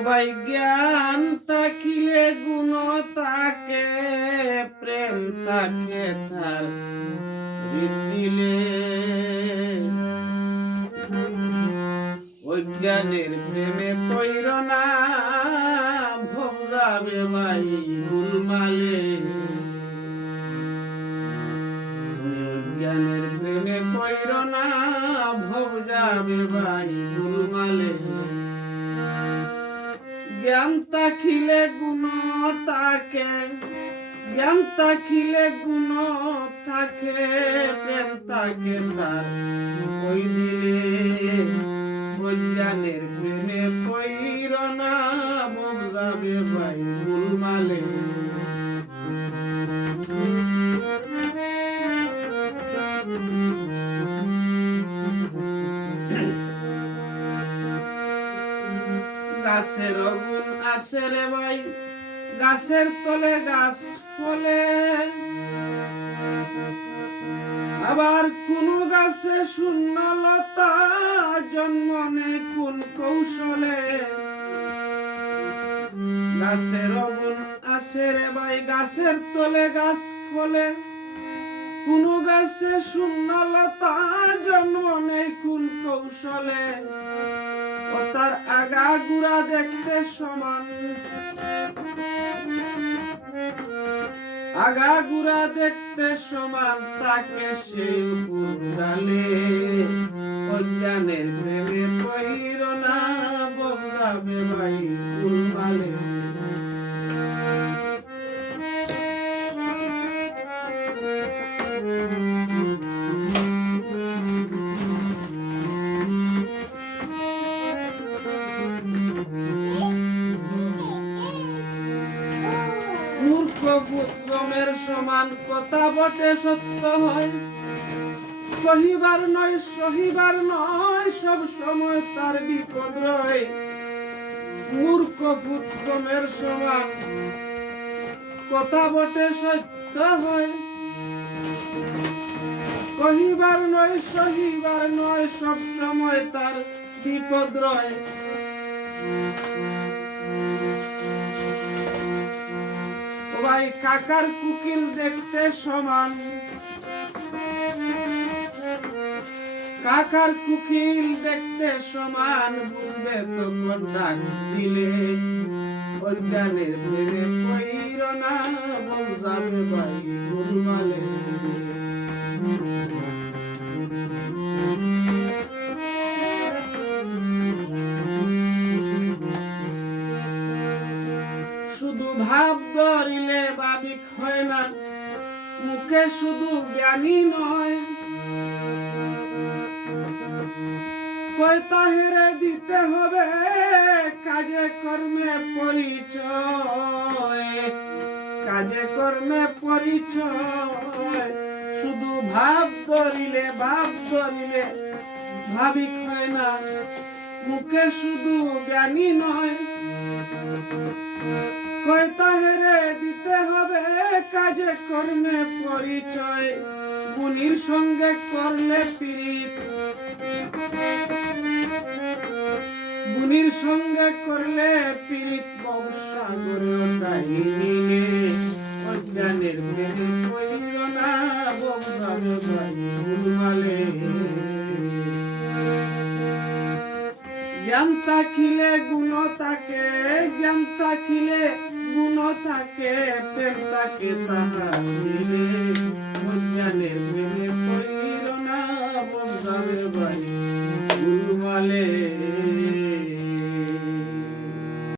সবাই জ্ঞান থাকিলে গুণ তাকে, প্রেম তাকে তার দিলে। অজ্ঞানের প্রেমে পইর না, ভোগ যাবে ভাই গুলমালে। অজ্ঞানের প্রেমে পইর না, ভোগ যাবে ভাই গুলমালে। জ্ঞান থাকিলে গুণ তাকে, জ্ঞান থাকিলে গুণ থাকে, প্রেম তাকে তার ওই দিলে। অজ্ঞানের প্রেমে পইর না, ভোগ যাবে ভাই গুলমালে। গাছের গুণ আছে রে ভাই, গাছের তলে গাছ ফলে। আবার কোন গাছে শূন্য লতা জন্ম নেয় কোন কৌশলে। গাছের গুণ আছে রে ভাই, গাছের তলে গাছ ফলে। কোন গাছে শূন্য লতা জন্ম নেয় কোন কৌশলে। ও তার আগা গুড়া দেখতে সমান, আগা গুড়া দেখতে সমান, তাকে সেই উপর ডালে। অজ্ঞানের প্রেমে পইর না, ভোগ যাবে ভাই গুলমালে। মূর্খ পুত্রমের সমান, কথা বটে সত্য হয়। কহিবার নয় সহিবার নয়, সব সময় তার বিপদ রয়। মূর্খ পুত্রমের সমান, কথা বটে সত্য হয়। কহিবার নয় সহিবার নয়, সব সময় তার বিপদ রয়। ভাই কাকার কুকিল দেখতে সমান, কাকার কুকিল দেখতে সমান, বুঝবে তো ডাক দিলে। অজ্ঞানের প্রেমে পইর না, ভোগ যাবে ভাই গুলমালে। শুধু ভাব ধরিলে ভাবিক হয় না, মুখে শুধু জ্ঞানী নয়। কয় তাহেরে দিতে হবে কাজে কর্মে পরিচয়, কাজে কর্মে পরিচয়। শুধু ভাব ধরিলে ভাবিক হয় না, মুখে শুধু জ্ঞানী নয়। কয় তাহেরে দিতে হবে কাজে কর্মে পরিচয়। গুণীর সঙ্গে করলে পীড়িত, গুণীর সঙ্গে করলে পীড়িত, বংশাগরে ডাইনিলে। অজ্ঞানের প্রেমে পইর না, ভোগ যাবে ভাই গুলমালে। জ্ঞান থাকিলে গুণ থাকে, জ্ঞান থাকিলে গুণ থাকে, প্রেম তাকে তাহার দিলে।